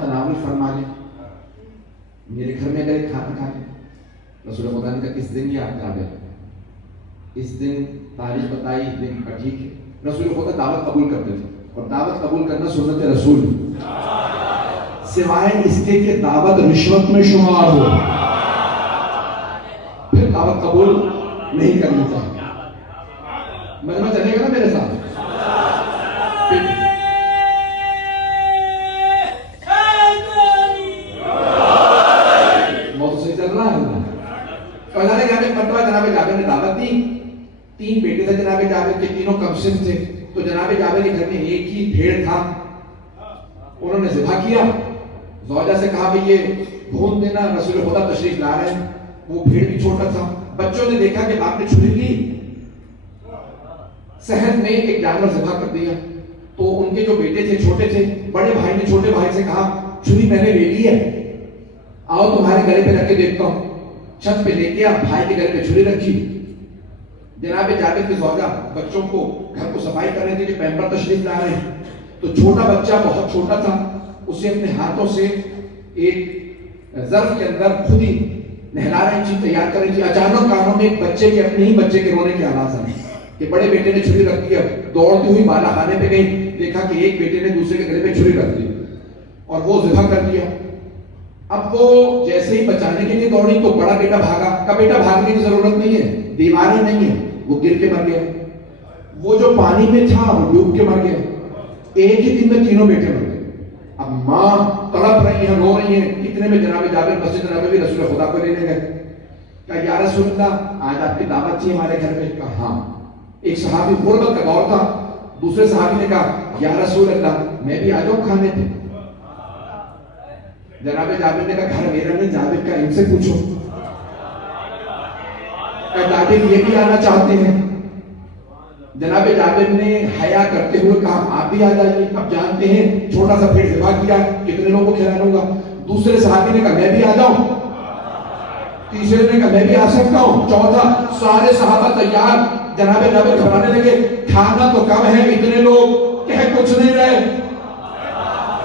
تناول فرما لیں. میرے گھر میں اگر ایک کھانا کھا لیں. رسول خدا نے کہا کس دن یہ آپ دعوت, اس دن تاریخ بتائی, دن کا ٹھیک ہے. رسول خدا دعوت قبول کرتے تھے, اور دعوت قبول کرنا سنت رسول, سوائے اس کے کہ دعوت رشوت میں شمار ہو پھر دعوت قبول نہیں کرنی چاہیے. مجمع چلے گا نا میرے ساتھ؟ بہت صحیح چل رہا ہے. پہلے گھر میں مرتبہ جناب جابر نے دعوت دی. 3 بیٹے تھے جناب جابر کے, تینوں کم سن تھے. تو جناب جابر کے گھر میں ایک ہی بھیڑ تھا, انہوں نے ذبح کیا. زوجہ سے کہا بھئی یہ بھون دینا, رسول خدا تشریف لا رہے ہیں. وہ بھیڑ بھی چھوٹا تھا. بچوں نے دیکھا کہ باپ نے چھری لی, صحن میں ایک جانور ذبح کر دیا. تو ان کے جو بیٹے تھے چھوٹے تھے, بڑے بھائی نے چھوٹے بھائی سے کہا چھری میں نے لے لی ہے, آؤ تمہارے گلے پہ رکھ کے دیکھتا ہوں. چھت پہ لے گیا, بھائی کے گلے پہ چھری رکھی. جناب جابر کی زوجہ بچوں کو گھر کو صفائی کرنے کے لیے پیمپر تشریف لا رہے ہیں. تو چھوٹا بچہ بہت چھوٹا تھا, اسے اپنے ہاتھوں سے ایک ظرف کے اندر خود ہی نہلا رہی تھی, تیار کر رہی تھی. اچانک کانوں میں ایک بچے کے, اپنے ہی بچے کے رونے کی آواز آئی کہ بڑے بیٹے نے چھری رکھ دی. دوڑتی ہوئی بالا خانے پہ گئی, دیکھا کہ ایک بیٹے نے دوسرے کے گلے پہ چھری رکھ دی اور وہ ذبح کر دیا. اب وہ جیسے ہی بچانے کے لیے دوڑی تو بڑا بیٹا بھاگا. کا بیٹا بھاگنے کی ضرورت نہیں ہے, دیوار ہی نہیں ہے, وہ گر کے مر گیا. وہ جو پانی میں تھا وہ ڈوب کے مر گیا. ایک ہی دن میں تینوں بیٹے مر گئے. اب ماں تڑپ رہی ہیں, رو رہی ہیں. اتنے میں جناب جابر مسجد نبوی رسول خدا کو لینے گئے. کہا یا رسول اللہ آج آپ کی دعوت تھی ہمارے گھر میں. کہا ہاں. ایک صحابی غربت کا دور تھا, دوسرے صحابی نے کہا یا رسول اللہ میں بھی آ جاؤں کھانے پہ. جناب جابر نے کہا گھر میرا نہیں, جابر کا, ان سے پوچھو. کہا جابر یہ بھی آنا چاہتے ہیں. جناب جابر نے حیا کرتے ہوئے کہا آپ بھی آ جائیے. اب جانتے ہیں چھوٹا سا پیٹ ذبح کیا, کتنے لوگوں کو کھلاؤں گا. دوسرے صحابی نے کہا میں بھی آ جاؤں. تیسرے نے کہا میں بھی آ سکتا ہوں. چوتھا, سارے صحابہ تیار. جناب جابر گھبرانے لگے, کھانا تو کم ہے, اتنے لوگ کہہ کچھ نہیں رہے.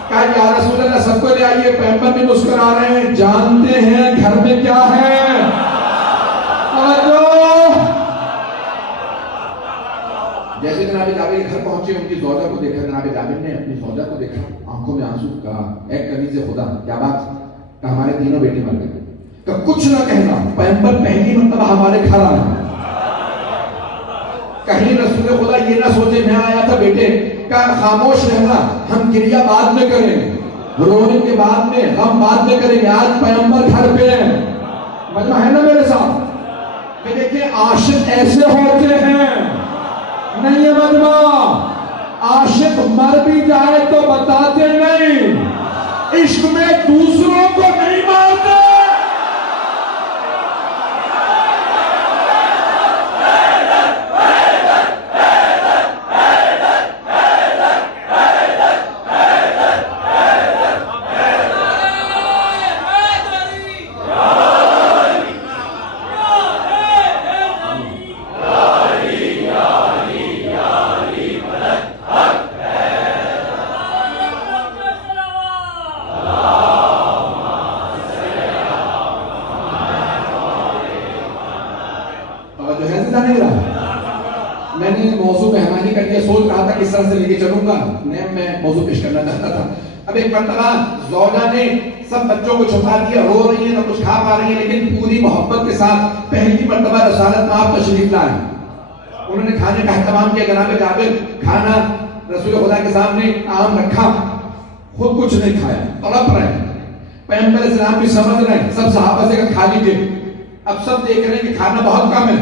کہا یا رسول اللہ سب کو لے آئیے. پیمبر بھی مسکرا رہے ہیں, جانتے ہیں گھر میں کیا ہے. جیسے جناب جابر کے گھر پہنچے, ان کی زوجہ کو دیکھا. جناب جابر نے اپنی زوجہ کو دیکھا, آنکھوں میں آنسو. کہا اے کنیز خدا کیا بات. کہا ہمارے تینوں بیٹے مر گئے. کہا کچھ نہ کہنا, پیمبر پہلی مرتبہ ہمارے گھر آیا. کہیں رسول خدا یہ نہ سوچے میں آیا تھا بیٹے. کہا خاموش رہنا, ہم گریہ بعد میں کریں گے, رونے کے بعد میں, ہم بعد میں کریں گے. آج پیمبر گھر پہ ہیں. مجمع ہے نا میرے ساتھ؟ کہ دیکھیں عاشق ایسے ہوتے ہیں, نہیں ہے مجمع. عاشق مر بھی جائے تو بتاتے نہیں, عشق میں دوسروں کو نہیں مارتے. میں نے موضوع مہمانی کر کے سوچ رہا تھا کس طرح سے لے کے چلوں گا, میں موضوع پیش کرنا چاہتا تھا. اب ایک مرتبہ زوجہ نے سب بچوں کو چھپا دیا, رو رہی ہیں, نہ کچھ کھا پا رہی ہیں, لیکن پوری محبت کے ساتھ پہلی مرتبہ رسالت میں آپ تشریف لائے. انہوں نے کھانے کا اہتمام کیا. جناب جابر کھانا رسول خدا کے سامنے عام رکھا, خود کچھ نہیں کھایا, تڑپ رہے ہیں. پیغمبر اسلام بھی سمجھ رہے ہیں, سب صحابہ سے کہا کھا لیجیے. اب سب دیکھ رہے ہیں کہ کھانا بہت کم ہے.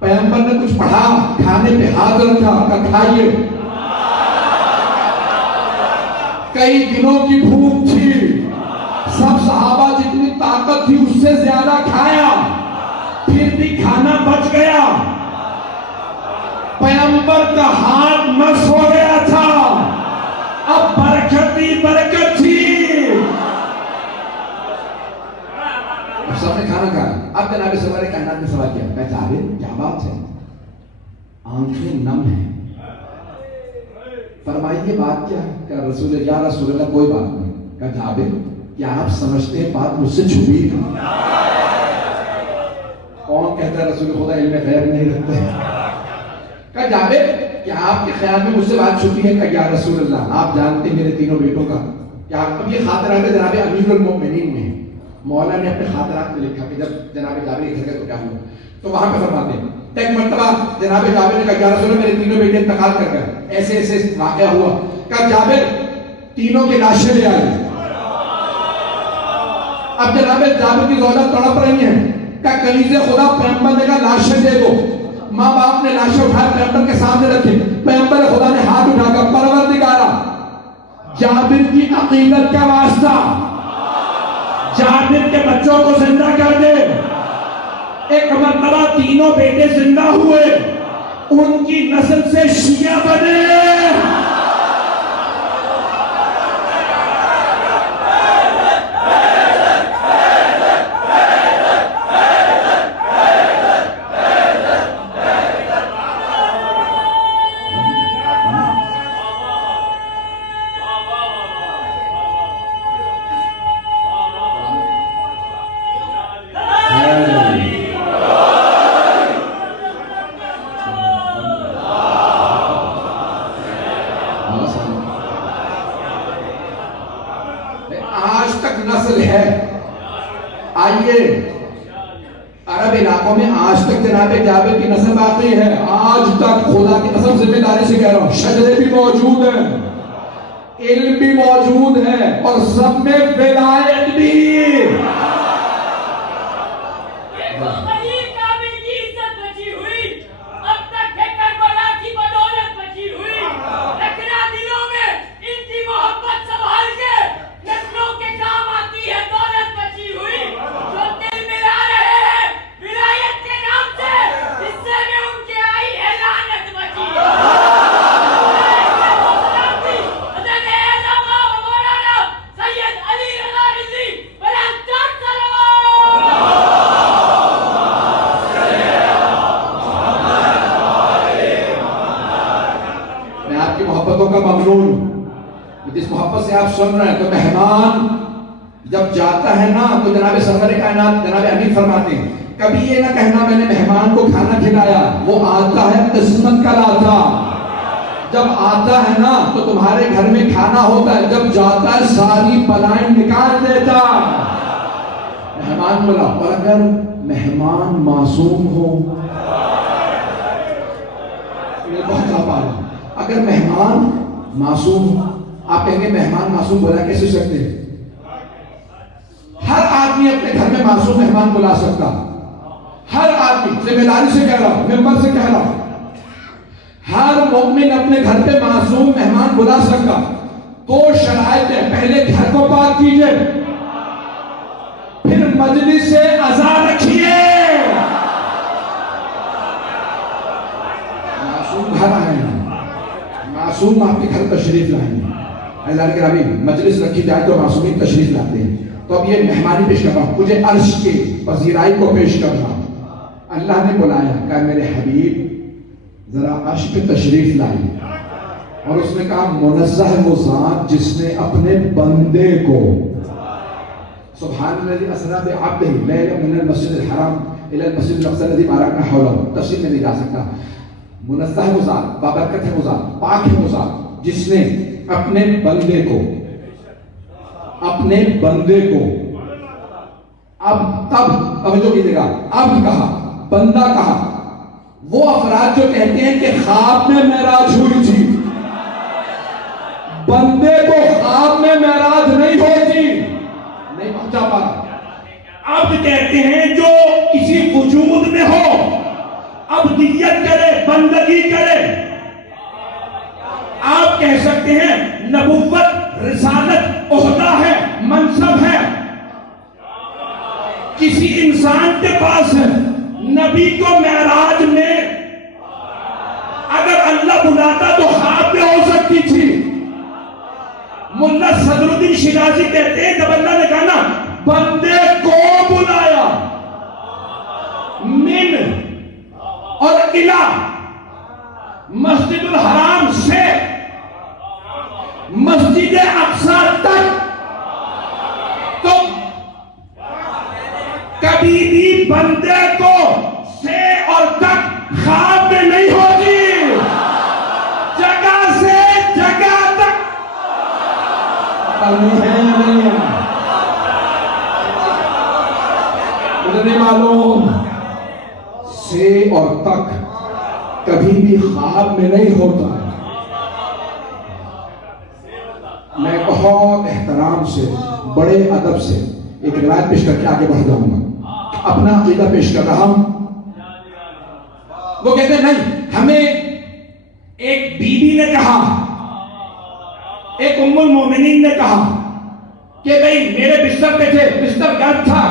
پیغمبر نے کچھ پڑھا, کھانے پہ ہاتھ رکھا, کہا کھائیے. کئی دنوں کی بھوک تھی, سب صحابہ جتنی طاقت تھی اس سے زیادہ کھایا, پھر بھی کھانا بچ گیا. پیغمبر کا ہاتھ مس ہو گیا تھا, اب برکت تھی. سب نے کھانا کھایا. اب جناب سوارے کائنات نے سوال کیا, کہا جابر کیا بات ہے, آنکھیں نم ہیں. فرمایا فرمائی یہ بات کیا ہے؟ کہ رسول یا رسول اللہ کوئی بات نہیں. کہا جابر کیا آپ سمجھتے ہیں بات مجھ سے چھپی ہے؟ کون کہتا ہے رسول خدا علم غیب نہیں رکھتے؟ کہا جابر کیا آپ کے خیال میں مجھ سے بات چھپی ہے؟ کہا یا رسول اللہ آپ جانتے ہیں میرے تینوں بیٹوں کا کیا؟ اب یہ خاطرات جناب امیر المومنین میں مولا نے اپنے خاطرات میں لکھا کہ جب جناب جابر کے گھر گئے تو کیا ہوا، تو وہاں پہ فرماتے ہیں ایک مرتبہ جناب جابر نے کہا یا رسول اللہ میرے تینوں بیٹے انتقال کر گئے، ایسے ایسے واقعہ ہوا. کہا جابر تینوں کی لاشیں لے آئے. اب جناب جابر کی زوجہ تڑپ رہی ہیں. کہا کنیز خدا پیغمبر نے کہا لاشیں دے دو. ماں باپ نے لاشیں اٹھائے پیغمبر کے سامنے رکھے. پیغمبر خدا نے ہاتھ اٹھا کر پروردگارا جابر کی عقیدت کا واسطہ جابر کے بچوں کو زندہ کر دے. ایک مرتبہ تینوں بیٹے زندہ ہوئے، ان کی نسل سے شیعہ بنے. آج تک نسل ہے. آئیے عرب علاقوں میں آج تک جناب جابر کی نسل باقی ہے. آج تک خدا کی قسم ذمہ داری سے کہہ رہا ہوں شجرے بھی موجود ہیں، علم بھی موجود ہے، اور سب میں ولایت بھی. جس محبت سے آپ سن رہے ہیں تو مہمان جب جاتا ہے نا تو جناب سرور کائنات جناب امیر فرماتے ہیں کبھی یہ نہ کہنا میں نے مہمان کو کھانا کھلایا، وہ آتا ہے قسمت کا لاتا. جب آتا ہے نا تو تمہارے گھر میں کھانا ہوتا ہے، جب جاتا ہے ساری بلائیں نکال دیتا. مہمان بولا، اور اگر مہمان معصوم ہو، یہ بہت آپ اگر مہمان معصوم، آپ کہیں گے مہمان معصوم بلا کیسے سکتے ہیں؟ ہر آدمی اپنے گھر میں معصوم مہمان بلا سکتا. ہر آدمی، ذمہ داری سے کہہ رہا ہوں، ممبر سے کہہ رہا ہوں، ہر مومن اپنے گھر پہ معصوم مہمان بلا سکتا. دو شرائط ہیں، پہلے گھر کو پاک کیجئے، پھر مجلس سے آزاد رکھیے. معصوم گھر آئے ہیں، معصوم آپ کے گھر تشریف لائیں گے. اللہ کے رابی مجلس رکھی جائے تو معصومین تشریف لاتے ہیں. تو اب یہ مہمانی پیش کر رہا ہوں، مجھے عرش کے پذیرائی کو پیش کرنا. اللہ نے بلایا، کہا میرے حبیب ذرا عرش پہ تشریف لائیے. اور اس نے کہا منزہ ہے وہ ذات جس نے اپنے بندے کو، سبحان الذی اسری بعبدہ لیلا من المسجد الحرام الی المسجد الاقصی الذی بارکنا حولہ. تفصیل میں نہیں جا سکتا. منزہ ہے وہ ذات، بابرکت ہے وہ ذات، پاک ہے وہ ذات جس نے اپنے بندے کو اب تب توجہ کیجیے گا، اب کہا بندہ کہا. وہ افراد جو کہتے ہیں کہ خواب میں معراج ہوئی تھی، بندے کو خواب میں معراج نہیں ہوتی، نہیں پہنچا پا. اب کہتے ہیں جو کسی وجود میں ہو عبدیت کرے، بندگی کرے. آپ کہہ سکتے ہیں نبوت، رسالت عہدہ ہے، منصب ہے، کسی انسان کے پاس ہے. نبی کو معراج میں اگر اللہ بلاتا تو خواب میں ہو سکتی تھی. ملا صدر الدین شیرازی کہتے ہیں جب اللہ نے کہا نا بندے کو بلایا من اور الہ مسجد الحرام سے مسجد اقصی تک تو کبھی بھی بندے کو سے اور تک خواب میں نہیں ہوگی، جگہ سے جگہ تک نہیں ہے یا نہیں ہے؟ مجھے نہیں معلوم، سے اور تک کبھی بھی خواب میں نہیں ہوتا۔ میں بہت احترام سے بڑے ادب سے ایک روایت پیش کر کے آگے بڑھ جاؤں گا، اپنا عقیدہ پیش کر رہا ہوں۔ وہ کہتے ہیں نہیں، ہمیں ایک بیوی نے کہا، ایک ام المومنین نے کہا کہ بھئی میرے بستر پہ تھے، بستر گرم تھا،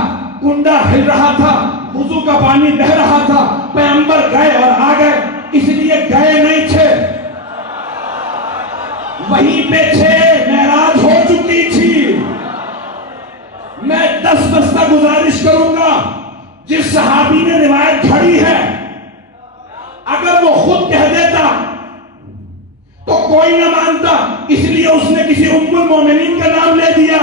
کنڈا ہل رہا تھا، وضو کا پانی بہ رہا تھا، پیغمبر گئے اور آ گئے، اس لیے گئے نہیں تھے، وہیں پہ تھے، معراج ہو چکی تھی۔ میں 10 بستہ گزارش کروں گا، جس صحابی نے روایت کھڑی ہے اگر وہ خود کہہ دیتا تو کوئی نہ مانتا، اس لیے اس نے کسی ام المومنین کا نام لے دیا۔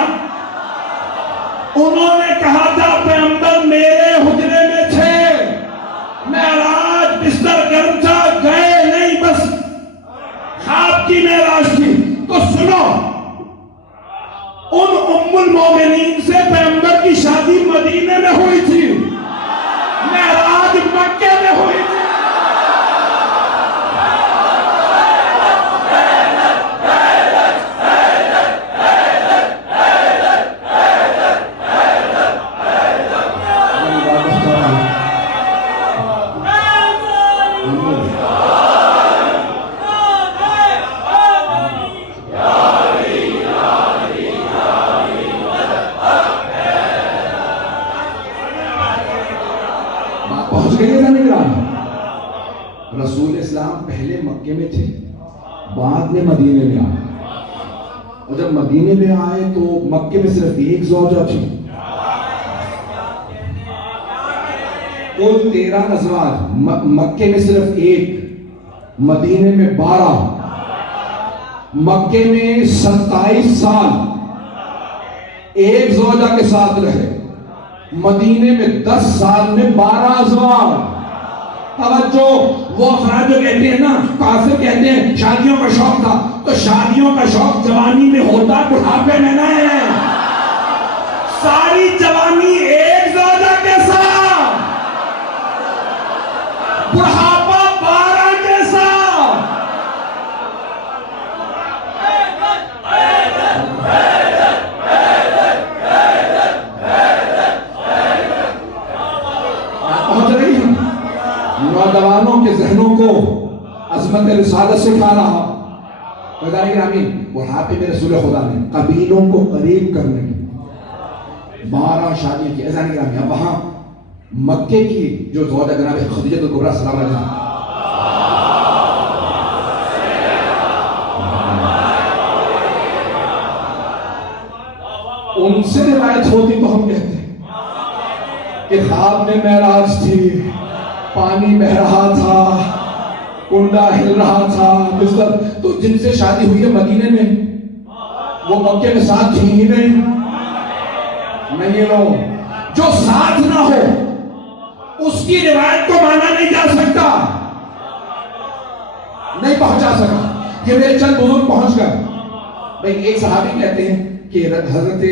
انہوں نے کہا تھا پیغمبر میرے حجرے میں تھے، معراج بستر گرم تھا، گئے نہیں، بس خواب کی معراج تھی۔ تو سنو، ان ام المومنین سے پیغمبر کی شادی مدینے میں ہوئی تھی، معراج مکے میں ہوئی تھی۔ رسول اسلام پہلے مکے میں تھے، بعد میں مدینے میں آئے، اور جب مدینے میں آئے تو مکے میں صرف ایک زوجہ تھی، کل 13 ازواج، مکے میں صرف ایک، مدینے میں 12، مکے میں 27 سال ایک زوجہ کے ساتھ رہے، مدینے میں 10 سال میں 12 ازواج۔ توجہ، وہ افراد جو کہتے ہیں نا، کافر کہتے ہیں شادیوں کا شوق تھا، تو شادیوں کا شوق جوانی میں ہوتا، بڑھاپے میں نہ ہے۔ ساری جوانی ایک زوجہ کے ساتھ، بڑھاپا 12 کے ساتھ۔ پہنچ رہی ہیں؟ نوجوانوں کے ذہنوں کو عظمت رسالت سے کھا رہا۔ بھائی گرامی، بڑھاپے میں رسول خدا نے قبیلوں کو قریب کرنے کی 12 شادیاں کی۔ ایزان گرامی، اب وہاں مکے کی جو زوجہ جناب خدیجہ الکبریٰ سلام علیہ، ان سے روایت ہوتی تو ہم کہتے ہیں کہ خواب میں معراج تھی، پانی بہ رہا تھا، کنڈا ہل رہا تھا، بستر، تو جن سے شادی ہوئی ہے مدینے میں، وہ مکے میں ساتھ تھی ہی نہیں۔ نہیں لو، جو ساتھ نہ ہو اس کی روایت کو مانا نہیں جا سکتا، نہیں پہنچا سکا۔ یہ میرے چند بزرگ پہنچ گئے۔ بھئی ایک صحابی کہتے ہیں کہ حضرت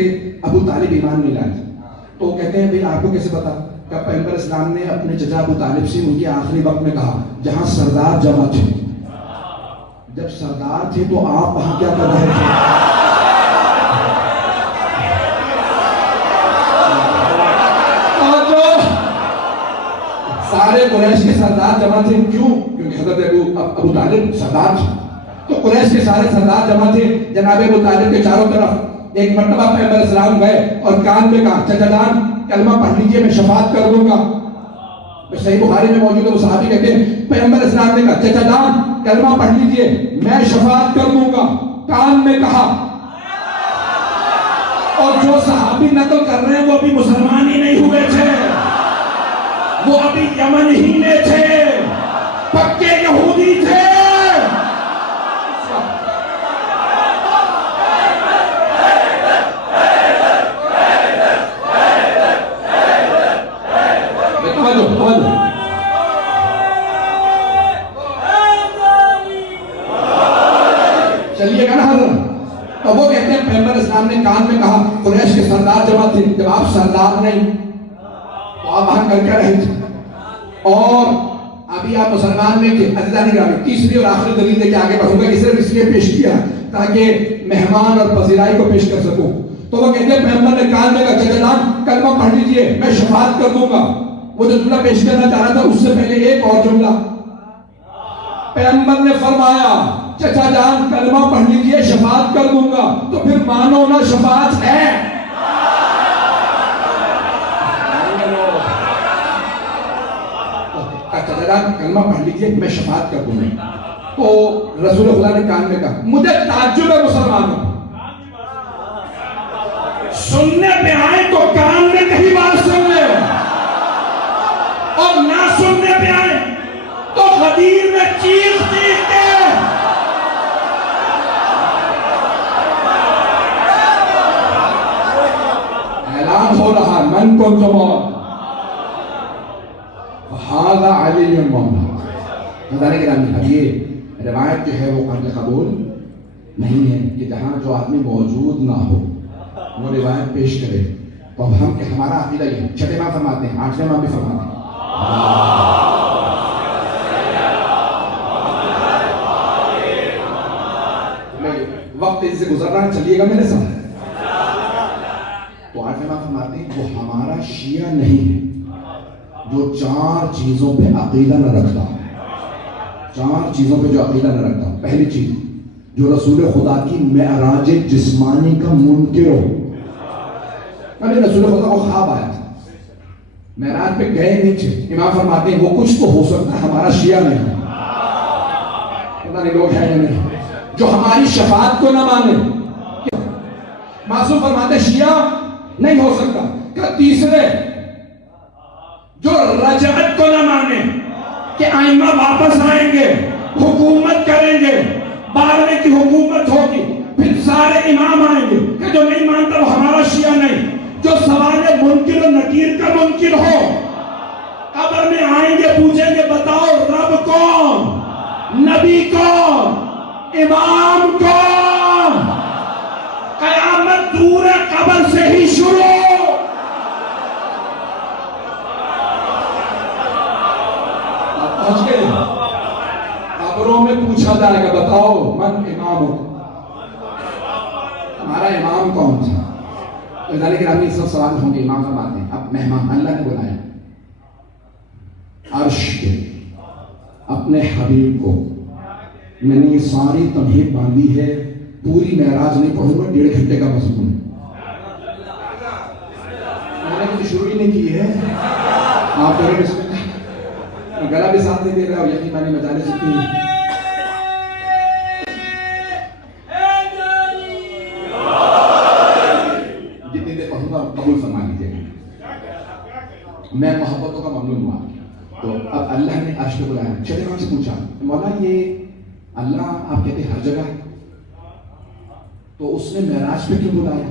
ابو طالب ایمان میں لائے، تو کہتے ہیں بھئی آپ کو کیسے پتا؟ کہ پیغمبر اسلام نے اپنے چچا ابو طالب سے ان کے آخری وقت میں کہا جہاں سردار جمع تھے، جب سردار تھے تو آپ وہاں کیا کر رہے تھے؟ سارے قریش کے سردار جمع تھے، کیوں؟ کیونکہ حضرت ابو طالب سردار تھے، تو قریش کے سارے سردار جمع تھے جناب ابو طالب کے چاروں طرف۔ ایک مرتبہ پیغمبر اسلام گئے اور کان میں کہا چچا جان کلمہ پڑھ لیجئے، میں شفاعت کر دوں گا۔ صحیح بخاری میں موجود ہے، وہ صحابی کہتے ہیں پیغمبر اسلام نے کہا چچا جان کلمہ پڑھ لیجئے، میں شفاعت کر دوں گا، کان میں کہا۔ اور جو صحابی نقل کر رہے ہیں وہ ابھی مسلمان ہی نہیں ہوئے تھے، وہ ابھی یمن ہی میں تھے، پکے یہودی تھے۔ کہ پیغمبر اسلام نے کان میں کہا قریش کے سردار جمع تھے، جب آپ سردار نہیں تو آپ وہاں کر کے رہے تھے، اور ابھی آپ مسلمان نہیں تھے۔ عزیزان گرامی، تیسری اور آخری دلیل دے کے آگے بڑھوں گا کہ صرف اس لیے پیش کیا تاکہ مہمان اور پذیرائی کو پیش کر سکوں۔ تو وہ کہتے ہیں پیغمبر نے کان میں کہا چچا جان کلمہ پڑھ لیجئے میں شفاعت کر دوں گا۔ وہ جو جملہ پیش کرنا چاہ رہا تھا اس سے پہلے ایک اور جملہ پیغمبر نے فرمایا چچا جان کلمہ پڑھ لیجئے شفاعت کر دوں گا، تو پھر مانو نہ شفاعت ہے۔ چچا جان کلمہ پڑھ لیجئے میں شفاعت کر دوں گا۔ تو رسول خدا نے کان میں کہا مجھے تعجب ہے مسلمانوں، سننے پہ آئے تو کان میں کہیں بات سن لے، اور نہ سننے پہ آئے تو غدیر میں چیخ چیخ کے اعلان ہو رہا من کنت مولا فہذا علی مولا۔ خدا کے نام اب یہ روایت جو ہے وہ قابل قبول نہیں ہے کہ جہاں جو آدمی موجود نہ ہو وہ روایت پیش کرے، تو اب ہم کہ ہمارا عقیدہ یہ چھٹے ماہ فرماتے ہیں، آٹھویں ماہ بھی فرماتے ہیں۔ وقت اس سے گزر رہا ہے، چلیے گا میرے ساتھ۔ تو آٹھویں ماہ فرماتے ہیں وہ ہمارا شیعہ نہیں ہے جو چار چیزوں پہ عقیدہ نہ رکھتا، چار چیزوں پہ جو عقیدہ نہ رکھتا۔ پہلی چیز جو رسول خدا کی معراج جسمانی کا منکر ہو۔ رسول خدا کو خواب آیا تھا، معراج پہ گئے نہیں تھے، امام فرماتے ہیں وہ کچھ تو ہو سکتا ہے ہمارا شیعہ نہیں، پتہ نہیں لوگ ہیں یا نہیں جو ہماری شفاعت کو نہ مانے۔ معصوم فرماتے شیعہ نہیں ہو سکتا۔ کہ تیسرے جو رجعت کو نہ مانے کہ ائمہ واپس آئیں گے، حکومت کریں گے، 12ویں کی حکومت ہوگی، پھر سارے امام آئیں گے، کہ جو نہیں مانتا وہ ہمارا شیعہ نہیں۔ جو سوال منکر و نکیر کا منکر ہو، قبر میں آئیں گے پوچھیں گے بتاؤ رب کون، نبی کون، امام کون، قیامت دور قبر سے ہی شروع۔ پہنچ گئے قبروں میں پوچھا جائے گا بتاؤ من امام ہو، ہمارا امام کون تھا۔ ذالک گرامی سب سوال ہوں گے، امام فرماتے ہیں اب مہمان اللہ نے بلایا عرش کے اپنے حبیب کو، میں نے یہ ساری تمہید باندھی ہے، پوری معراج نہیں پڑھوں گا، 1.5 گھنٹے کا مضمون میں نے کچھ شروع ہی نہیں کی ہے، آپ کریں بسم اللہ، گلا بھی ساتھ نہیں دے رہا اور یقین مانی مجالس اتنی ہیں۔ قبول فرما لیجیے گا، میں محبتوں کا ممنون ہوا۔ تو اب اللہ نے عرش پہ بلایا، چھٹے امام سے پوچھا مولا یہ اللہ آپ کہتے ہیں ہر جگہ ہے، تو اس نے معراج پہ کیوں بلایا؟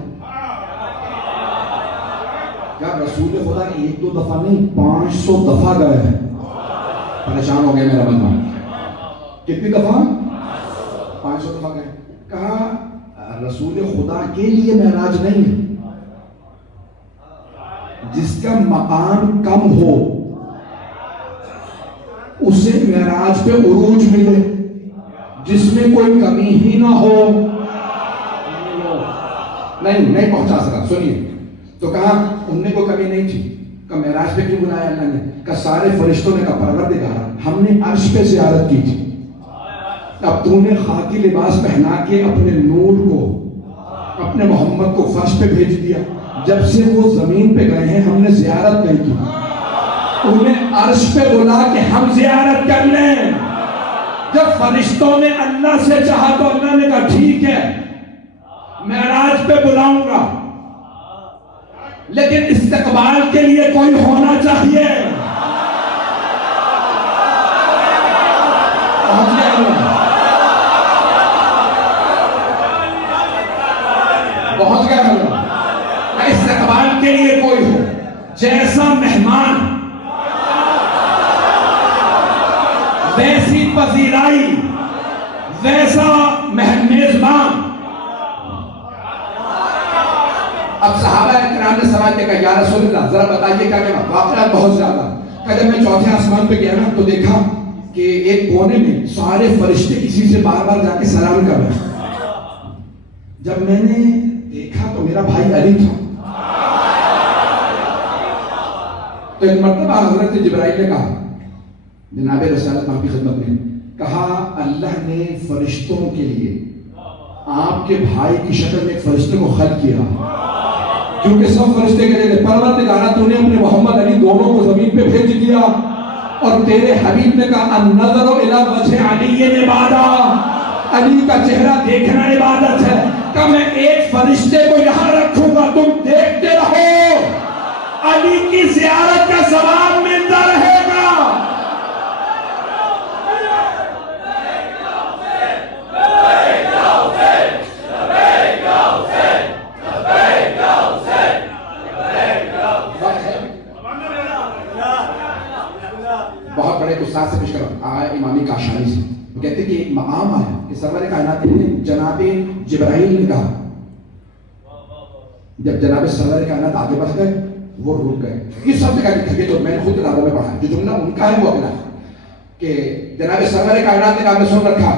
کیا رسول خدا 1-2 دفعہ نہیں 500 دفعہ گئے ہیں؟ پریشان ہو گئے میرا بندہ، کتنی دفعہ؟ 500 دفعہ گئے۔ کہا رسول خدا کے لیے معراج نہیں ہے، جس کا مقام کم ہو اسے معراج پہ عروج ملے، جس میں کوئی کمی ہی نہ ہو نہیں پہنچا سکا۔ سنیے تو کہا ان نے کوئی کمی نہیں تھی، کہ معراج پہ کیوں بلایا اللہ نے؟ کہ سارے فرشتوں نے کہا پروردگار ہم نے عرش پہ زیارت کی تھی، اب تو نے خاکی لباس پہنا کے اپنے نور کو، اپنے محمد کو فرش پہ بھیج دیا، جب سے وہ زمین پہ گئے ہیں ہم نے زیارت نہیں کی، انہیں عرش پہ بلا کہ ہم زیارت کر لیں۔ جب فرشتوں نے اللہ سے چاہا تو اللہ نے کہا ٹھیک ہے معراج پہ بلاؤں گا، لیکن استقبال کے لیے کوئی ہونا چاہیے۔ پہنچ گیا استقبال کے لیے کوئی ہو، جیسا مہمان ویسی پذیرائی، ویسا میزبان، اب صحابہ کرام نے سوال کیا کہ یا رسول اللہ ذرا بتائیے کیا کیا واقعات بہت زیادہ. کہ جب میں چوتھے آسمان پہ گیا نا تو دیکھا کہ ایک کونے میں سارے فرشتے کسی سے بار بار جا کے سلام کر رہے. جب میں نے دیکھا تو میرا بھائی علی تھا. تو ایک مرتبہ حضرت جبرائیل نے کہا جناب رسالت آپ کی خدمت میں, کہا اللہ نے فرشتوں کے لیے آپ کے بھائی کی شکل میں ایک فرشتے کو خلق کیا, کیونکہ سب فرشتے کہتے تھے پروردگارا تو نے اپنے محمد علی دونوں کو زمین پہ بھیج دیا, اور تیرے حبیب نے کہا النظر الی وجہ علی عبادت, علی کا چہرہ دیکھنا عبادت ہے. کہ میں ایک فرشتے کو یہاں رکھوں گا, تم دیکھتے رہو, علی کی زیارت کا ثواب ملتا رہے گا. بہت بڑے استاد سے پیش کر آیا امامی کاشانی سے, وہ کہتے ہیں کہ ایک مقام آیا کہ سرور کائنات نے جناب جبرائیل نے کہا, جب جناب سرور کائنات آگے بڑھ گئے وہ رک گئے. یہ سب جگہ لکھا گیا, تو میں نے خود کتابوں میں پڑھا, جو جملہ ان کا ہے وہ اگلا کہ جناب سرور کائنات نے کہا میں سن رکھا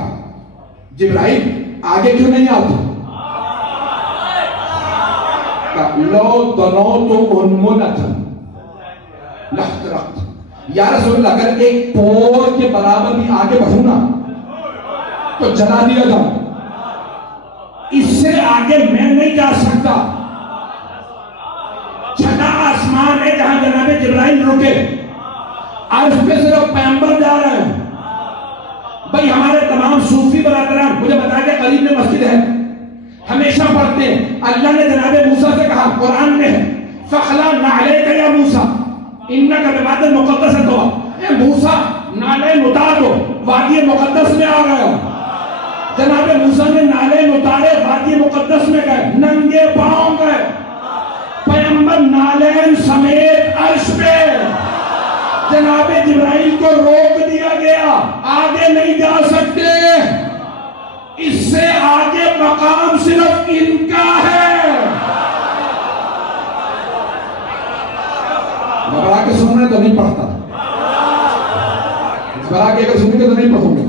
جبرائیل آگے کیوں نہیں آتا, لو دنوت انمنتا لاحترقت, یا رسول اللہ اگر ایک پور کے برابر بھی آگے بڑھوں نا تو جلا دیا جاؤں, اس سے آگے میں نہیں جا سکتا. چھٹا آسمان ہے جہاں جناب جبرائیل رکے, عرش پہ صرف پیغمبر جا رہے ہیں. بھئی ہمارے تمام صوفی برادران مجھے بتا کے قریب میں مسجد ہے, ہمیشہ پڑھتے ہیں اللہ نے جناب موسیٰ سے کہا قرآن میں ہے فَخْلَعْ نَعْلَيْكَ يَا مُوسَىٰ اِنَّكَ بِوَادٍ مُقَدَّسٍ طُوًى, اے موسیٰ نعلین اتار دو, وادی مقدس میں آ گئے. جناب موسیٰ نے نعلین اتارے, وادی مقدس میں گئے, ننگے پاؤں گئے. پیغمبر نعلین سمیت عرش پہ, جناب جبرائیل کو روک دیا گیا, آگے نہیں جا سکتے. اس سے آگے مقام صرف ان کا ہے. گھبرا کے سن رہے تو نہیں پڑھتا, گھبرا کے اگر سنیں گے تو نہیں پڑھوں گے.